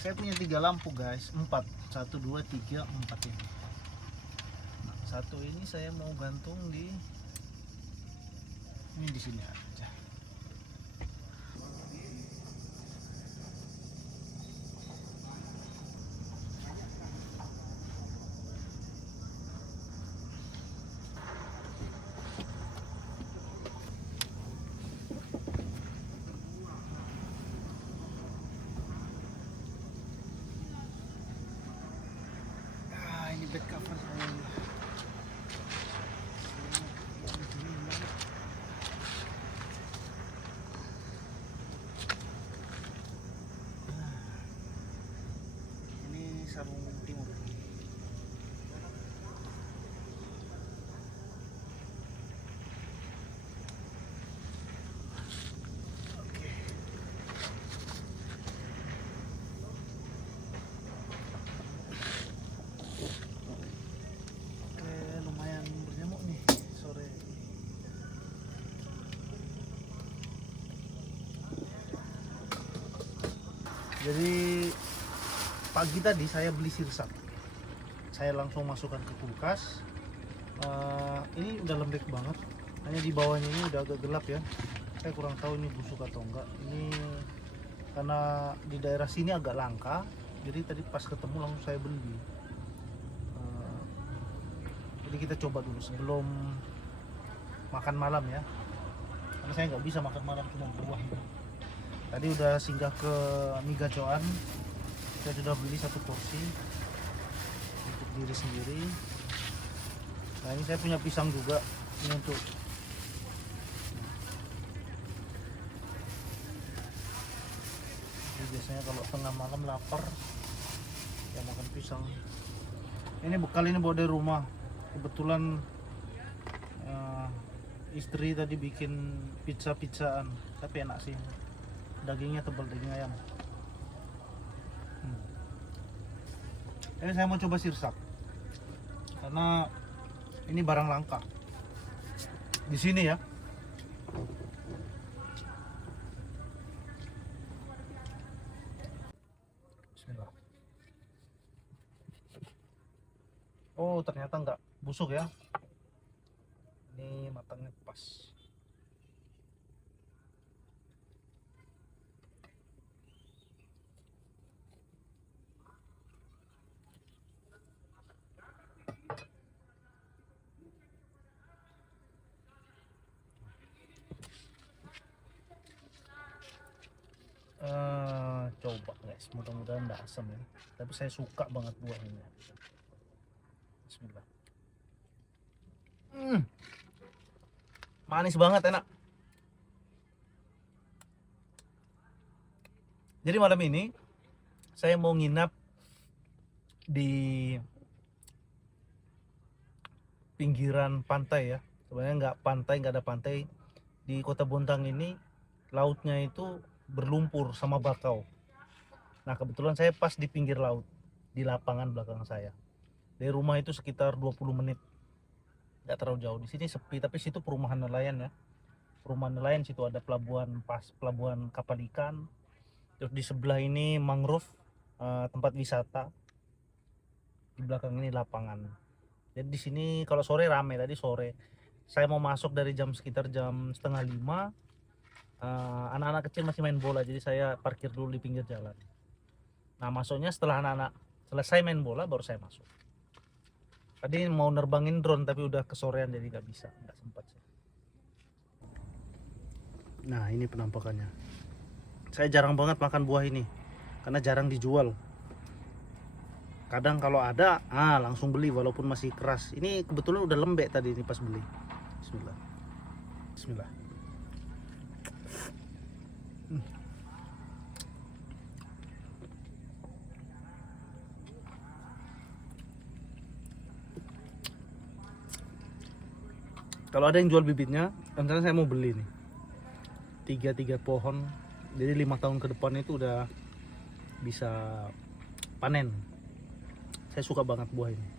Saya punya 3 lampu guys, 4, 1, 2, 3, 4 ini. Nah, satu ini saya mau gantung di sini aja. Ini back cover saya. Ini sarung timur. Oke. Lumayan bernyamuk nih sore. Jadi pagi tadi saya beli sirsak. Saya langsung masukkan ke kulkas. Ini udah lembek banget. Hanya di bawahnya ini udah agak gelap ya. Saya kurang tahu ini busuk atau enggak. Ini karena di daerah sini agak langka. Jadi tadi pas ketemu langsung saya beli. Jadi kita coba dulu sebelum makan malam ya. Karena saya nggak bisa makan malam cuma buah. Tadi udah singgah ke mie gacoan. Saya sudah beli 1 porsi untuk diri sendiri. Nah ini saya punya pisang juga ini untuk jadi biasanya kalau tengah malam lapar ya makan pisang. Ini bekal ini bawa dari rumah. Kebetulan istri tadi bikin pizza-pizzaan, tapi enak sih. Dagingnya tebal, daging ayam. Ini saya mau coba sirsak karena ini barang langka di sini ya. Bismillah. Oh ternyata nggak busuk ya, ini matangnya pas. Coba guys, mudah-mudahan nggak asam ya, tapi saya suka banget buah ini. Bismillah. Manis banget, enak. Jadi malam ini saya mau nginap di pinggiran pantai ya. Sebenarnya nggak pantai, nggak ada pantai. Di Kota Bontang ini lautnya itu berlumpur sama bakau. Nah kebetulan saya pas di pinggir laut, di lapangan belakang saya. Dari rumah itu sekitar 20 menit, nggak terlalu jauh. Di sini sepi, tapi situ perumahan nelayan ya. Perumahan nelayan, situ ada pelabuhan, pelabuhan kapal ikan. Terus di sebelah ini mangrove, tempat wisata. Di belakang ini lapangan. Jadi di sini kalau sore rame. Tadi sore saya mau masuk dari sekitar jam 4:30. Anak-anak kecil masih main bola, jadi saya parkir dulu di pinggir jalan. Nah masuknya setelah anak-anak selesai main bola baru saya masuk. Tadi mau nerbangin drone tapi udah kesorean jadi nggak bisa, nggak sempat sih. Nah ini penampakannya. Saya jarang banget makan buah ini karena jarang dijual. Kadang kalau ada langsung beli walaupun masih keras. Ini kebetulan udah lembek tadi ini pas beli. Bismillah. Bismillah. Kalau ada yang jual bibitnya, rencana saya mau beli nih. Tiga pohon, jadi 5 tahun ke depan itu udah bisa panen. Saya suka banget buah ini.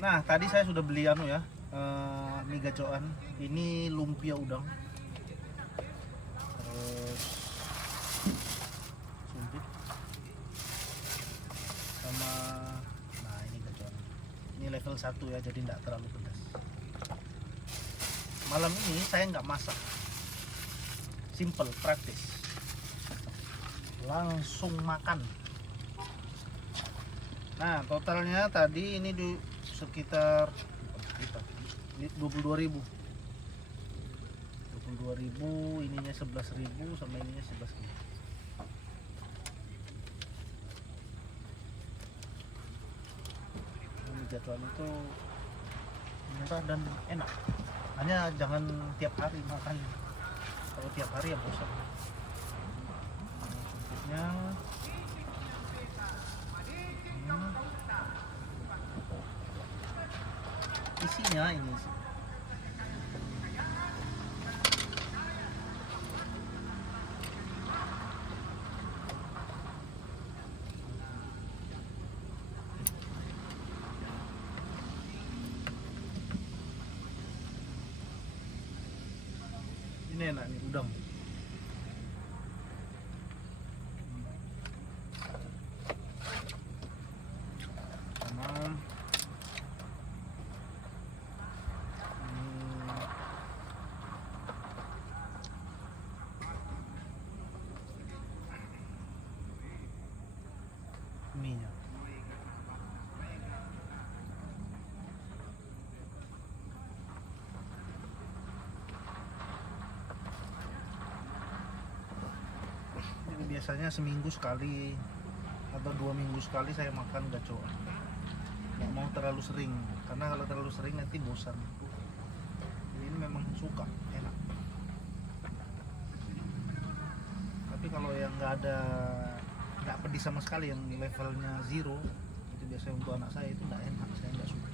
Nah, tadi saya sudah beli ya, mie gacoan. Ini lumpia udang. Terus sumpit sama, nah ini gacoan. Ini level 1 ya, jadi tidak terlalu pedas. Malam ini saya nggak masak. Simple, praktis. Langsung makan. Nah, totalnya tadi ini sekitar 22.000. 22.000, ininya 11.000 sama ininya 11.000. Ini jadwal itu murah dan enak. Hanya jangan tiap hari makan. Kalau tiap hari ya bosan. Sumpitnya isinya ini enak nih udang. Sama mie-nya. Ini biasanya seminggu sekali atau 2 minggu sekali saya makan gacoan. Nggak mau terlalu sering, karena kalau terlalu sering nanti bosan. Jadi ini memang suka, enak. Tapi kalau yang nggak pedis sama sekali, yang levelnya 0, itu biasanya untuk anak saya itu nggak enak, saya nggak suka.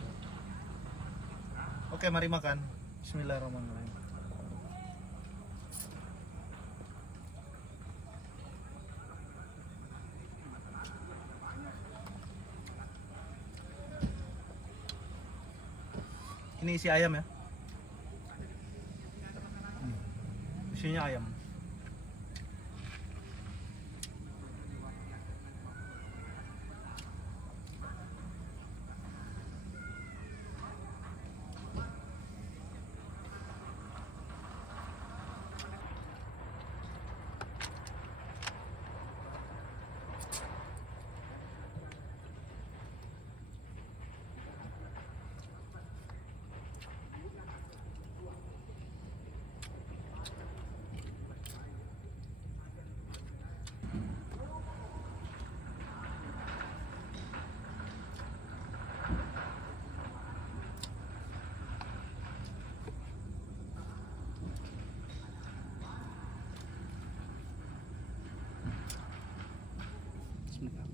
Oke, mari makan. Bismillahirrahmanirrahim. Ini isi ayam ya. Isinya ayam. Bismillah.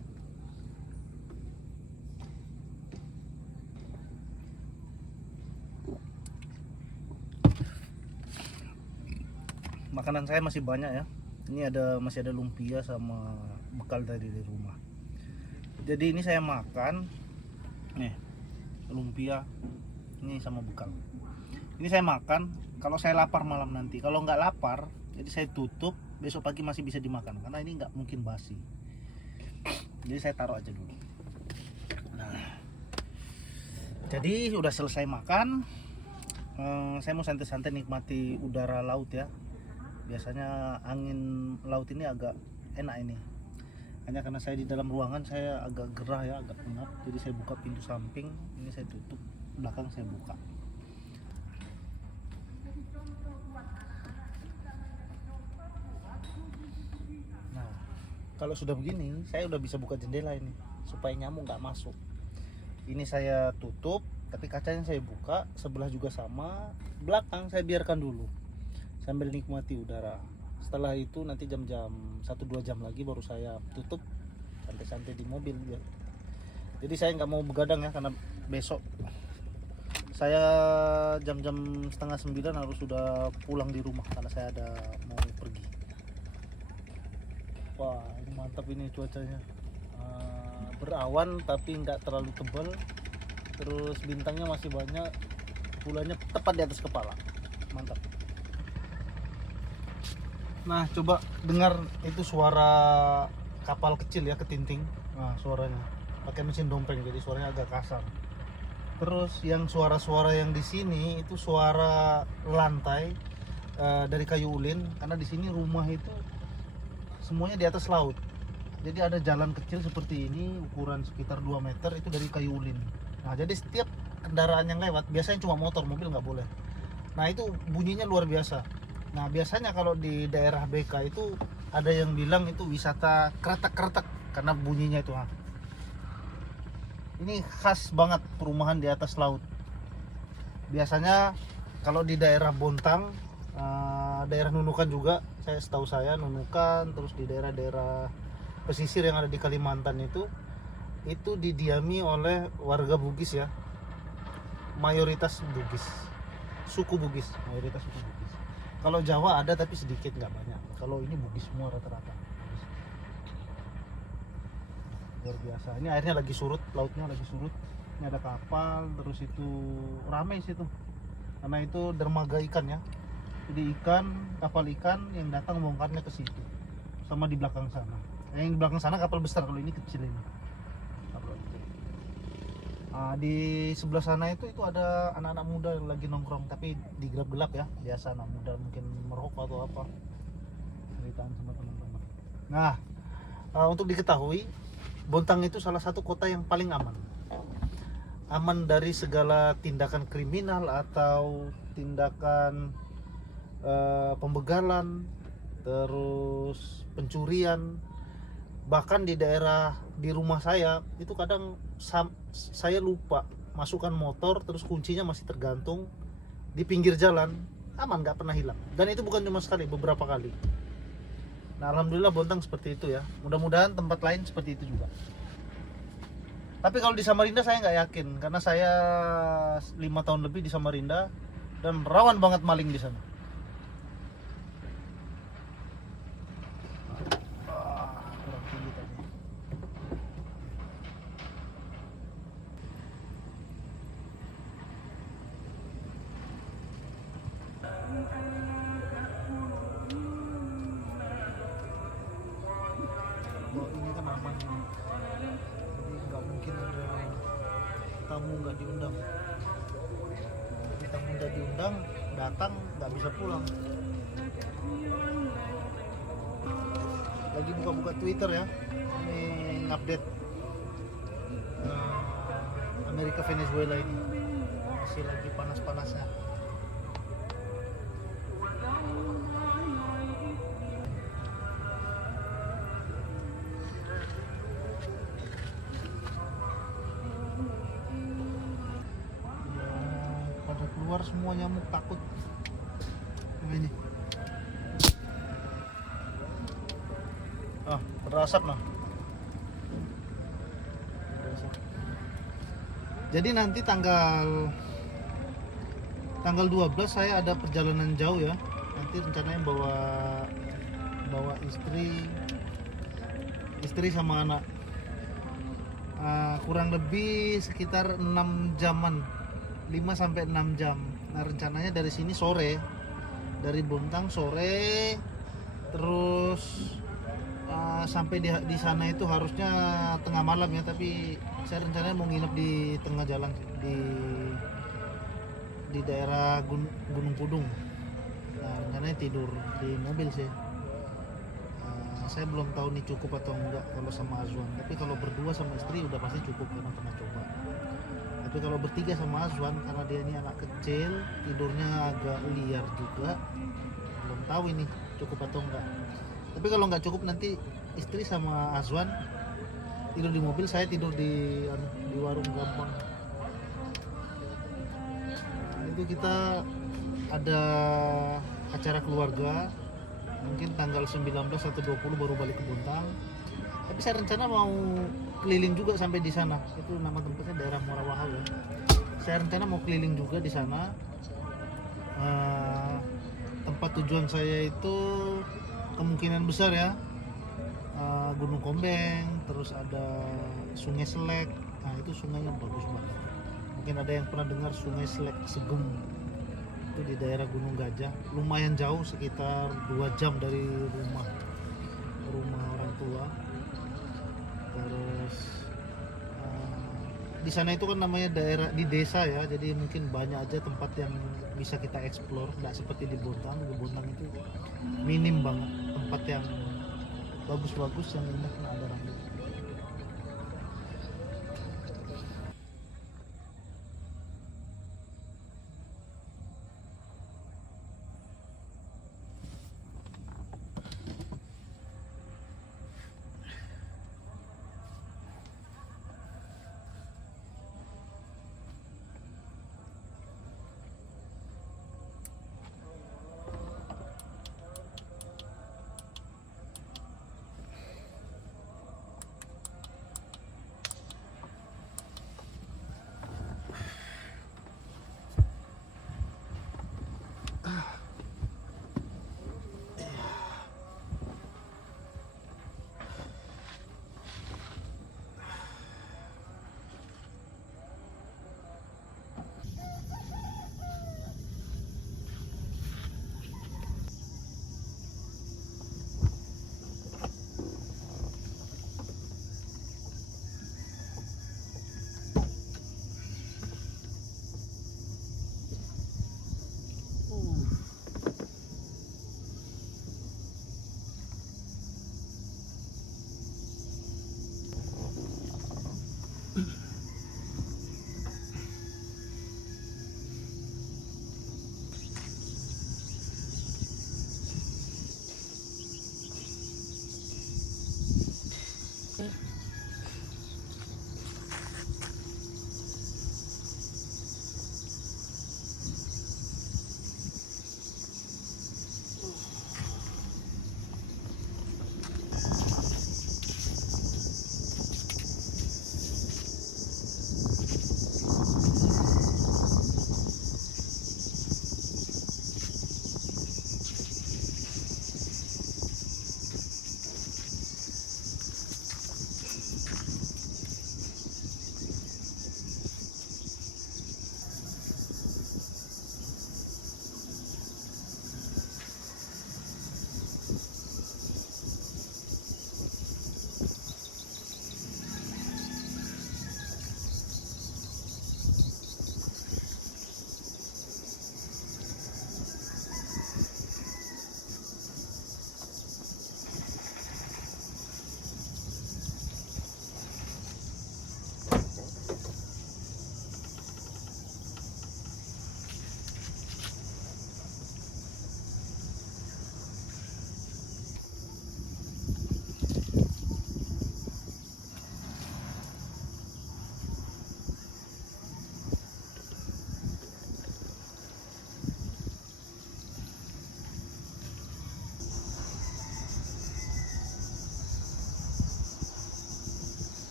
Makanan saya masih banyak ya. Ini masih ada lumpia sama bekal dari rumah. Jadi ini saya makan nih lumpia ini sama bekal. Ini saya makan kalau saya lapar malam nanti. Kalau nggak lapar, jadi saya tutup, besok pagi masih bisa dimakan karena ini nggak mungkin basi. Jadi saya taruh aja dulu. Nah, jadi sudah selesai makan. Saya mau santai-santai nikmati udara laut ya. Biasanya angin laut ini agak enak ini. Hanya karena saya di dalam ruangan, saya agak gerah ya, agak pengap. Jadi saya buka pintu samping, ini saya tutup, belakang saya buka. Nah, kalau sudah begini, saya udah bisa buka jendela ini supaya nyamuk nggak masuk. Ini saya tutup, tapi kacanya saya buka, sebelah juga sama. Belakang saya biarkan dulu sambil nikmati udara. Setelah itu nanti jam-jam 1-2 jam lagi baru saya tutup, santai-santai di mobil ya. Jadi saya nggak mau begadang ya, karena besok saya jam-jam 8:30 harus sudah pulang di rumah karena saya ada mau pergi. Wah, ini mantap ini cuacanya. Berawan tapi nggak terlalu tebal, terus bintangnya masih banyak, bulannya tepat di atas kepala. Mantap. Nah, coba dengar itu suara kapal kecil ya, ketinting. Nah, suaranya pakai mesin dompeng, jadi suaranya agak kasar. Terus yang suara-suara yang di sini itu suara lantai dari kayu ulin, karena di sini rumah itu semuanya di atas laut. Jadi ada jalan kecil seperti ini, ukuran sekitar 2 meter, itu dari kayu ulin. Nah, jadi setiap kendaraan yang lewat, biasanya cuma motor, mobil nggak boleh. Nah, itu bunyinya luar biasa. Nah, biasanya kalau di daerah BK itu ada yang bilang itu wisata kretek-kretek karena bunyinya itu. Ini khas banget perumahan di atas laut. Biasanya kalau di daerah Bontang, daerah Nunukan juga, setahu saya Nunukan, terus di daerah-daerah pesisir yang ada di Kalimantan itu didiami oleh warga Bugis ya. Mayoritas Bugis, suku Bugis, mayoritas suku Bugis. Kalau Jawa ada tapi sedikit, nggak banyak. Kalau ini Bugis semua rata-rata. Luar biasa. Ini airnya lagi surut, lautnya lagi surut. Ini ada kapal, terus itu ramai situ. Karena itu dermaga ikan ya. Jadi kapal ikan yang datang bongkarnya ke situ. Sama di belakang sana. Yang di belakang sana kapal besar, kalau ini kecil ini. Di sebelah sana itu ada anak-anak muda yang lagi nongkrong, tapi di gelap-gelap ya. Biasa anak muda mungkin merokok atau apa. Ceritaan sama teman-teman. Nah, untuk diketahui, Bontang itu salah satu kota yang paling aman. Aman dari segala tindakan kriminal atau tindakan pembegalan, terus pencurian. Bahkan di rumah saya itu kadang saya lupa masukkan motor, terus kuncinya masih tergantung di pinggir jalan, aman, nggak pernah hilang. Dan itu bukan cuma sekali, beberapa kali. Nah, alhamdulillah Bontang seperti itu ya. Mudah-mudahan tempat lain seperti itu juga. Tapi kalau di Samarinda saya nggak yakin, karena saya 5 tahun lebih di Samarinda dan rawan banget maling di sana. Kurang tinggi tadi. Ini kan aman, jadi nggak mungkin ada tamu nggak diundang. Jadi tamu nggak diundang, datang nggak bisa pulang. Lagi buka-buka Twitter ya, ini update Amerika Venezuela ini masih lagi panas-panasnya. Pada keluar semua, nyamuk takut. Nah, ini berasap nah. Jadi nanti tanggal 12 saya ada perjalanan jauh ya. Nanti rencananya bawa istri sama anak. Kurang lebih sekitar 6 jaman, 5 sampai 6 jam. Nah, rencananya dari sini sore, dari Bontang sore, terus sampai di sana itu harusnya tengah malam ya, tapi saya rencananya mau nginep di tengah jalan di daerah Gunung Pudung. Nah, rencananya tidur di mobil sih. Saya belum tahu nih cukup atau enggak kalau sama Azwan, tapi kalau berdua sama istri udah pasti cukup karena pernah coba. Tapi kalau bertiga sama Azwan, karena dia ini anak kecil, tidurnya agak liar juga, belum tahu ini cukup atau enggak. Tapi kalau nggak cukup, nanti istri sama Azwan tidur di mobil, saya tidur di warung gampang. Nah, itu kita ada acara keluarga, mungkin tanggal 19 atau 20 baru balik ke Bontang. Tapi saya rencana mau keliling juga sampai di sana. Itu nama tempatnya daerah Muara Wahau ya. Saya rencana mau keliling juga di sana. Tempat tujuan saya itu kemungkinan besar ya, Gunung Kombeng, terus ada Sungai Selek. Nah, itu sungai yang bagus banget, Mungkin ada yang pernah dengar Sungai Selek Segum, itu di daerah Gunung Gajah, lumayan jauh, sekitar 2 jam dari rumah orang tua. Terus di sana itu kan namanya daerah di desa ya, jadi mungkin banyak aja tempat yang bisa kita explore, nggak seperti di Bontang. Di Bontang itu minim banget tempat yang bagus-bagus yang indah.